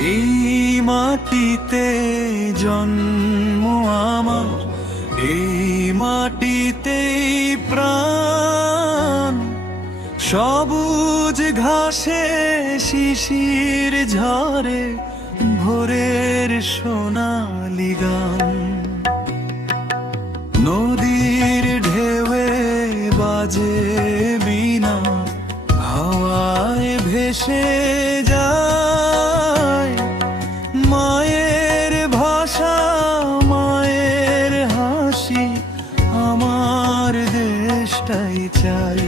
এই মাটিতে জন্ম আমার, এই মাটিতেই প্রাণ। সবুজ ঘাসে শিশির ঝরে ভোরের সোনালি গান। নদীর ঢেউয়ে বাজে বীণা, হাওয়ায় ভেসে যায় মায়ের ভাষা, মায়ের হাসি, আমার দেশটাই চাই।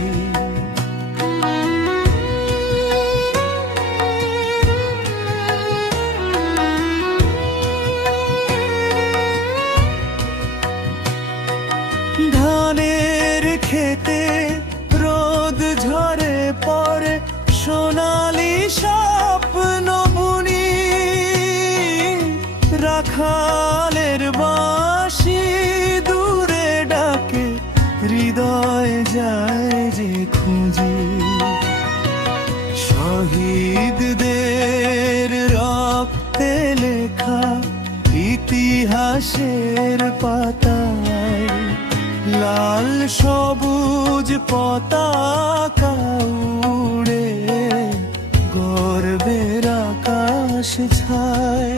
ধানের খেতে রোদ ঝরে পড়ে, সোনালি স্বপ্ন বুনি। রাখালের বাঁশি দূরে ডাকে, হৃদয় যায় যে খুঁজি। শহীদদের রক্তে লেখা ইতিহাসের পাতায় লাল সবুজ পতাকা উড়ে গর্বের আকাশ ছায়।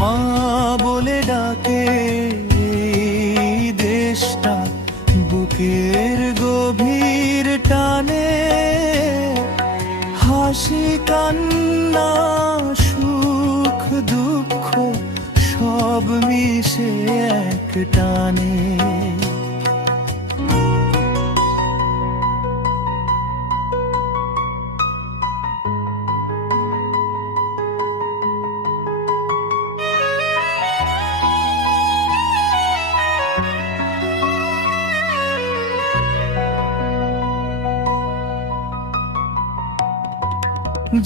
মা বলে ডাকে এই দেশটা, বুকের গভীর টানে। হাসি কান্না সুখ দুঃখ সব মিশে এক টানে।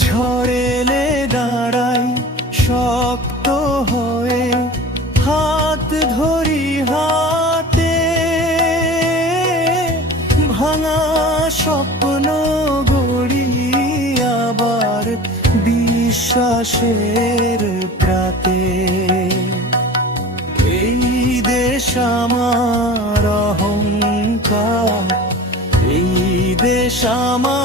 ঝড়েলে দাঁড়াই শক্ত হয়ে, হাত ধরি হাতে। ভাঙা স্বপ্ন গড়ি আবার বিশ্বাসের প্রাতে। এই দেশ আমার অহংকার, এই দেশ আমার